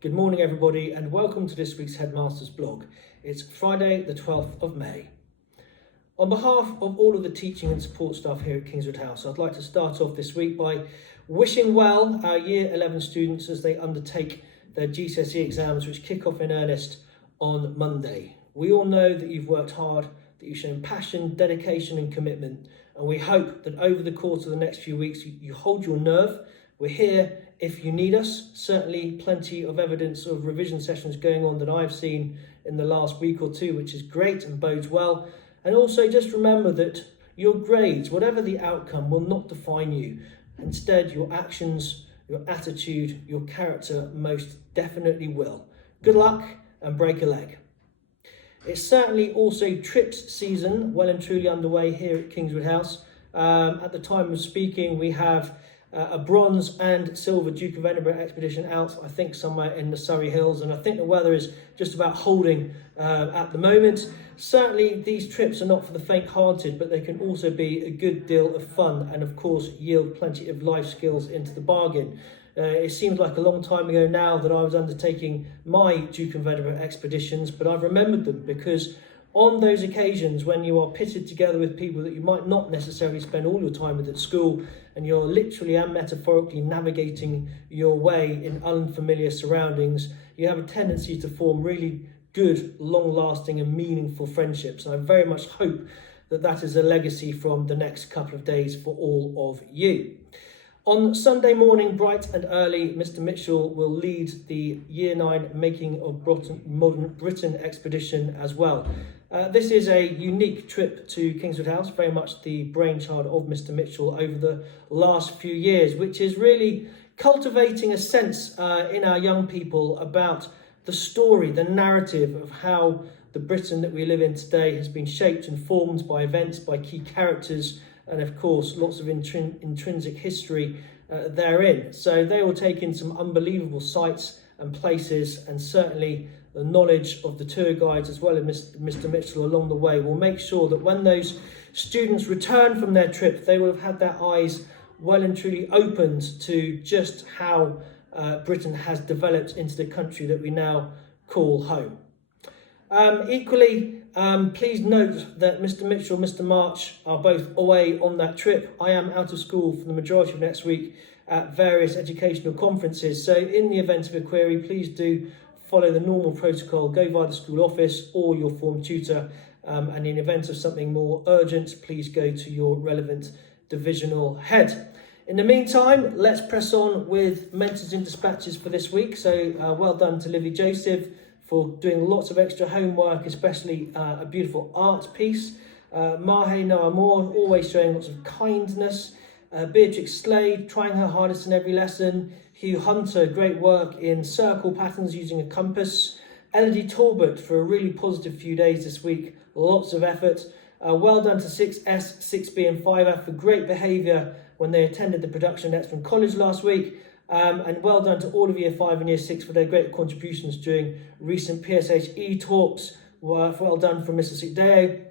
Good morning everybody and welcome to this week's Headmaster's blog. It's Friday the 12th of May. On behalf of all of the teaching and support staff here at Kingswood House, I'd like to start off this week by wishing well our Year 11 students as they undertake their GCSE exams, which kick off in earnest on Monday. We all know that you've worked hard, that you've shown passion, dedication and commitment, and we hope that over the course of the next few weeks you hold your nerve. We're here if you need us. Certainly plenty of evidence of revision sessions going on that I've seen in the last week or two, which is great and bodes well. And also just remember that your grades, whatever the outcome, will not define you. Instead, your actions, your attitude, your character most definitely will. Good luck and break a leg. It's certainly also trips season, well and truly underway here at Kingswood House. At the time of speaking, we have a bronze and silver Duke of Edinburgh expedition out, I think somewhere in the Surrey Hills, and I think the weather is just about holding at the moment. Certainly these trips are not for the faint-hearted, but they can also be a good deal of fun and of course yield plenty of life skills into the bargain. It seems like a long time ago now that I was undertaking my Duke of Edinburgh expeditions, but I've remembered them because on those occasions when you are pitted together with people that you might not necessarily spend all your time with at school, and you're literally and metaphorically navigating your way in unfamiliar surroundings, you have a tendency to form really good, long-lasting and meaningful friendships. And I very much hope that that is a legacy from the next couple of days for all of you. On Sunday morning, bright and early, Mr. Mitchell will lead the Year 9 Making of Modern Britain expedition as well. This is a unique trip to Kingswood House, very much the brainchild of Mr. Mitchell over the last few years, which is really cultivating a sense in our young people about the story, the narrative of how the Britain that we live in today has been shaped and formed by events, by key characters, and of course lots of intrinsic history therein. So they will take in some unbelievable sights and places, and certainly the knowledge of the tour guides as well as Mr. Mitchell along the way will make sure that when those students return from their trip, they will have had their eyes well and truly opened to just how Britain has developed into the country that we now call home. Equally, please note that Mr. Mitchell and Mr. March are both away on that trip. I am out of school for the majority of next week at various educational conferences. So in the event of a query, please do follow the normal protocol, go via the school office or your form tutor. And in the event of something more urgent, please go to your relevant divisional head. In the meantime, let's press on with Mentors in Dispatches for this week. So well done to Livy Joseph for doing lots of extra homework, especially a beautiful art piece. Mahe Noah Moore, always showing lots of kindness. Beatrix Slade, trying her hardest in every lesson. Hugh Hunter, great work in circle patterns using a compass. Elodie Talbot for a really positive few days this week, lots of effort. Well done to 6S, 6B and 5F for great behaviour when they attended the production at Exton College last week. And well done to all of Year 5 and Year 6 for their great contributions during recent PSHE talks. Well done from Mr. Sikdeo.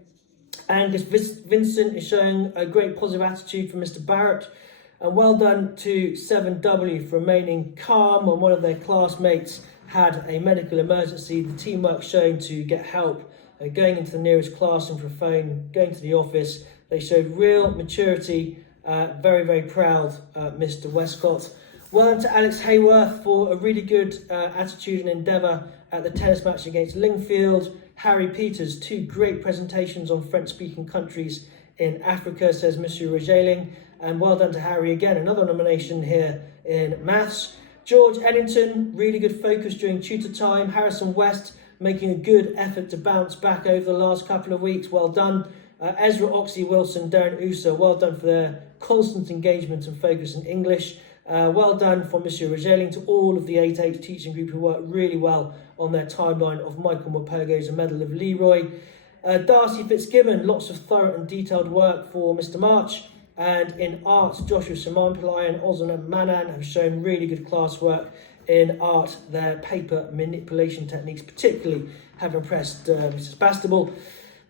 Angus Vincent is showing a great positive attitude from Mr. Barrett. And well done to 7W for remaining calm when one of their classmates had a medical emergency. The teamwork showing to get help, going into the nearest classroom for a phone, going to the office. They showed real maturity. Very, very proud, Mr. Westcott. Well done to Alex Hayworth for a really good attitude and endeavour at the tennis match against Lingfield. Harry Peters, 2 great presentations on French-speaking countries in Africa, says Monsieur Regeling. And well done to Harry again, another nomination here in maths. George Eddington, really good focus during tutor time. Harrison West making a good effort to bounce back over the last couple of weeks. Well done. Ezra Oxley Wilson, Darren Usa, well done for their constant engagement and focus in English. Well done from Monsieur Regeling to all of the 8H teaching group who worked really well on their timeline of Michael Morpurgo's A Medal of Leroy. Darcy Fitzgibbon, lots of thorough and detailed work for Mr. March. And in art, Joshua Shamanpillai and Ozana Manan have shown really good classwork in art. Their paper manipulation techniques particularly have impressed Mrs. Bastable.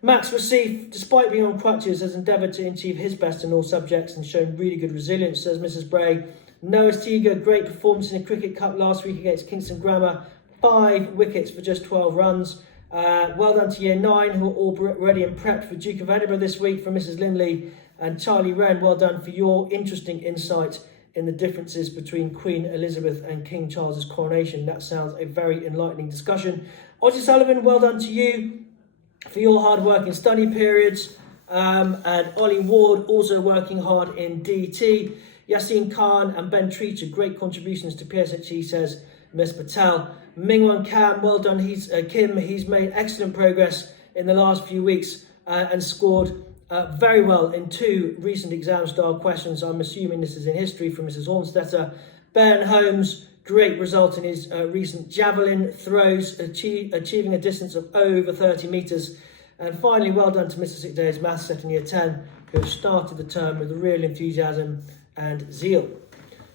Max Racif, despite being on crutches, has endeavoured to achieve his best in all subjects and shown really good resilience, says Mrs. Bray. Noah Steger, great performance in the Cricket Cup last week against Kingston Grammar. 5 wickets for just 12 runs. Well done to Year 9, who are all ready and prepped for Duke of Edinburgh this week, from Mrs Lindley and Charlie Wren. Well done for your interesting insight in the differences between Queen Elizabeth and King Charles's coronation. That sounds a very enlightening discussion. Ozzy Sullivan, well done to you for your hard work in study periods. And Ollie Ward also working hard in DT. Yassine Khan and Ben Treacher, great contributions to PSHE, says Ms Patel. Mingwan Kam, well done. He's made excellent progress in the last few weeks and scored very well in 2 recent exam style questions. I'm assuming this is in history, from Mrs Hornstetter. Ben Holmes, great result in his recent javelin throws, achieving a distance of over 30 metres. And finally, well done to Mr Sickday's Maths set in Year 10, who have started the term with real enthusiasm and zeal.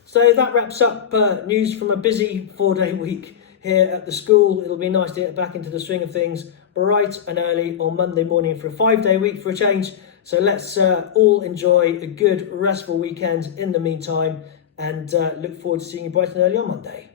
So that wraps up news from a busy 4-day week here at the school. It'll be nice to get back into the swing of things bright and early on Monday morning for a 5-day week for a change. So let's all enjoy a good restful weekend in the meantime, and look forward to seeing you bright and early on Monday.